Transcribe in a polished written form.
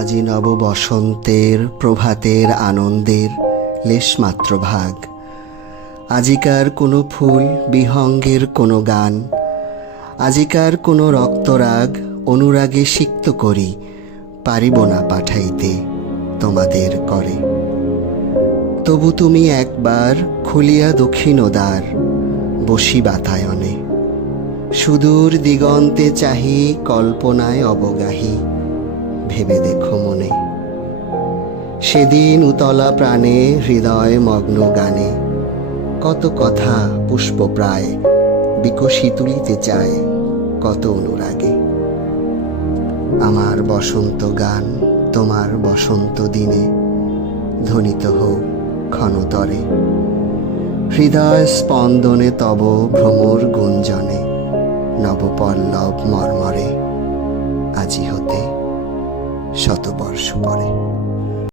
আজি নব বসন্তের প্রভাতের আনন্দের লেশমাত্র ভাগ। আজিকার কোনো ফুল বিহঙ্গের কোনো গান, আজিকার কোনো রক্তরাগ অনুরাগে সিক্ত করি পারিব না পাঠাইতে তোমাদের করে। তবু তুমি একবার খুলিয়া দক্ষিণ দ্বার, বসি বাতায়নে সুদূর দিগন্তে চাহি কল্পনায় অবগাহী, ভেবে দেখো মনে সেদিন উতলা প্রাণে হৃদয় মগ্ন গানে কত কথা পুষ্পপ্রায় বিকশি তুলিতে চায় কত অনুরাগে। আমার বসন্ত গান তোমার বসন্ত দিনে ধ্বনিত হোক ক্ষণতরে, হৃদয় স্পন্দনে তব ভ্রমর গুঞ্জনে নবপল্লব মর্মরে আজি হতে শতবর্ষ পরে।